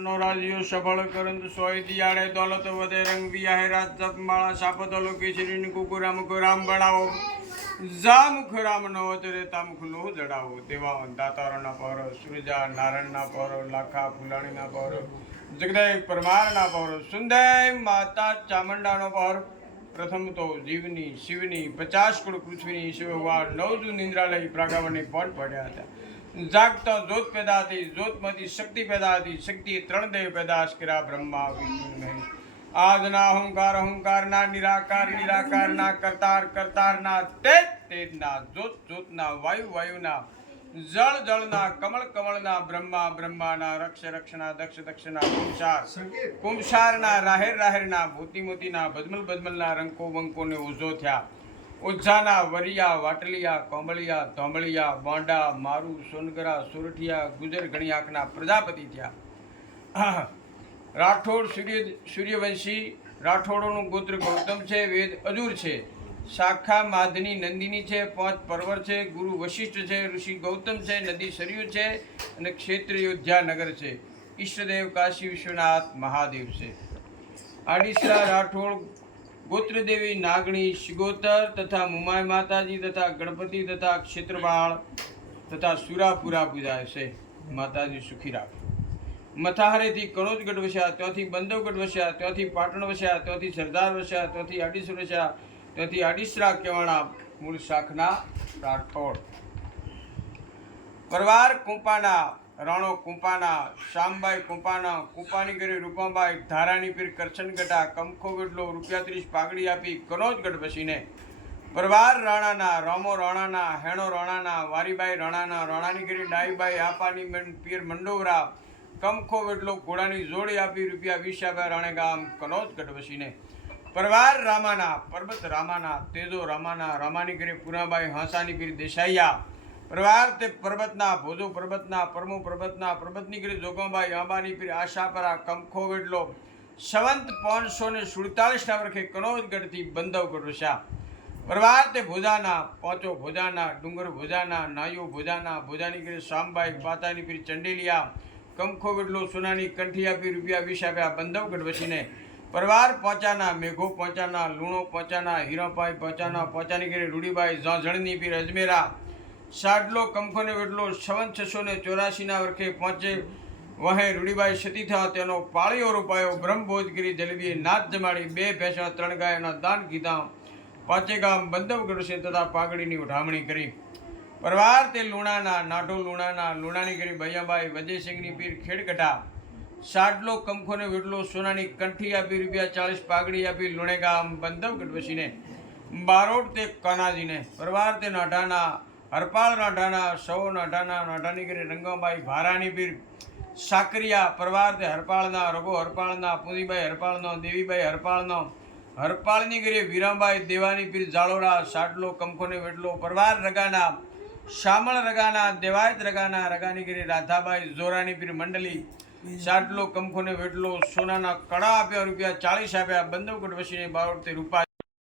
નો સફળ કરંત સોય દિયાળે દોલત વધે રંગ વિયાહે રાજ જપ માળા સાપત લોકેશ્વરી કુકુરા મુખ રામ બનાવો જા મુખ રામ નો તરે તા મુખ નો જડાવો. દેવા દાતારોના પર, સૂરજા નારાયણના પર, લાખા ફુલાણીના પર જગદાય પરમારના પર, સુંદય માતા ચામંડાનો પર. પ્રથમ તો જીવની, શિવની, પચાસ કુળ પૃથ્વીની શિવ ભગવાન નવ જૂન નિંદ્રાલય પ્રાગાવને પણ પડ્યા હતા. જાગતા જ્યોત પેદા થઈ જ્યોતમાંથી શક્તિ પેદા થઈ શક્તિ ત્રણ દેવ પેદાશ કર્યા બ્રહ્મા વિષ્ણુ મહેશ આજના અહંકાર, અહંકારના નિરાકાર, નિરાકારના કરતાર, કરતારના તેજ, તેજના જ્યોત જોતના વાયુ, વાયુના જળ, જળના કમળ, કમળના બ્રહ્મા, બ્રહ્માના રક્ષ, રક્ષના દક્ષ, દક્ષના કુંસાર. કુંસારના રાહેર, રાહેરના મોતી, મોતીના બદમલ, બદમલના રંકો બંકોને ઓઝો થયા. ઓઝાના વરિયા, વાટલિયા, કોમળિયા, ધોમળિયા, બોંડા, મારુ, સોનગરા, સુરઠિયા ગુજર ઘણી આંખના પ્રજાપતિ થયા. રાઠોડ સૂર્ય, સૂર્યવંશી, રાઠોડોનું ગોત્ર ગૌતમ છે, વેદ અજુર છે. શાખા માધની નંદિની છે, પાંચ પરવર છે, ગુરુ વશિષ્ઠ છે, ઋષિ ગૌતમ છે, નદી સરયુ છે અને ક્ષેત્ર યોધ્યાનગર છે. ઈષ્ટદેવ, કાશી, વિશ્વનાથ, મહાદેવ છે. આડીસા રાઠોડ ગોત્રદેવી નાગણી શિગોતર તથા મુમાય માતાજી તથા ગણપતિ તથા ક્ષેત્રપાળ તથા સુરાપુરા પૂજાય માતાજી સુખી રાખે. મથાહરેથી કણોજગઢ વસ્યા, ત્યાંથી બંધવગઢ વસ્યા, ત્યાંથી પાટણ વસ્યા, ત્યાંથી સરદાર વસ્યા, ત્યાંથી આડીસર વસ્યા, ત્યાંથી આડીસરા કેવાણા મૂળ શાખના રાઠોડ. પરવાર કુંપાના રાણો કુંપાના શામભાઈ કુંપાના કુંપાની રૂપાભાઈ ધારાણી પીર કરશનગઢા કમખો ગઢલો રૂપિયા ત્રીસ પાઘડી આપી કનોજ બસીને. પરવાર રાણાના, રામો રાણાના, હેણો રાણાના, વારીબાઈ રાણાના રાણાની કરી ડાઈબાઈ આપાની મેન પીર મંડોવરા, કમખો વેટલો ઘોડાની જોડી આપી રૂપિયા વીસ આપ્યા રાણે ગામ કનોજગઢ બસીને. પરવાર રામાના પર્વત રામાના, તેજો રામાના રામાની કરી પુરાબાઈ હાંસાની પીર દેસાઈયા પ્રવાર તે પર્વતના, ભોજો પર્વતના, પરમો પર્વતના પર્વતની ગીરી જોગમભાઈ આંબાની પીર આશાપરા કંખો વેડલો. સંવંત પાંચસો ને સુડતાલીસના વર્ષે કનોજગઢથી બંધવગઢ વસ્યા પરવાર તે ભોજાના, પાંચો ભોજાના, ડુંગર ભોજાના, નાયો ભોજાના ભોજાની કરી શામબાઈ પાતાની પીર ચંડેલિયા, કંખો વેડલો, સોનાની કંઠી આપી રૂપિયા વીસ આપ્યા બંધવગઢ વસીને. પરવાર પહોંચાના મેઘો પહોંચાના લુણો પહોંચાના હીરાભાઈ પહોંચાના પહોંચાની કરી રૂડીબાઈ ઝાંઝણની પીર અજમેરા સાડલો કંખોને વેડલો છવન છસો ને ચોરાસીના વર્ષે પહોંચે. વહે રૂડીબાઈ સતી થા તેનો પાળીઓ રૂપાયો. બ્રહ્મભોજગીરી જલેબીએ નાદ જમાડી બે ભેંસા, ત્રણ ગાયના દાન કીધા. પાંચે ગામ બંધવગઢ છે તથા પાઘડીની ઉઠામણી કરી. પરવાર તે લુણાના નાઢો લુણાના, લુણાની કરી ભૈયાબાઈ વજયસિંહની પીર ખેડગઢા સાડલો કંખોને વેડલો સોનાની કંઠી આપી, રૂપિયા ચાલીસ પાઘડી આપી લુણે ગામ બંધવગઢ વસીને બારોટ તે કનાજીને, પરવાર તે નાઢાના હરપાળ નાઢાના, સૌ નાઢાના, નાઢાની કરી રંગાબાઈ ભારાની પીર. સાકરિયા પરવાર તે હરપાળના, રઘો હરપાળના પુનીભાઈ હરપાળનો દેવીભાઈ હરપાળનો. હરપાળની કરી વીરાબાઈ દેવાની પીર જાળોરા સાટલો કંખોને વેટલો પરવાર રગાના, શામળ રગાના, દેવાયત રગાના, રગાની ગીરી રાધાબાઈ જોરાની પીર મંડલી. સાટલો કંખોને વેટલો સોનાના કડા આપ્યા રૂપિયા ચાલીસ આપ્યા બંધવગઢ વસીને બારોટ રૂપા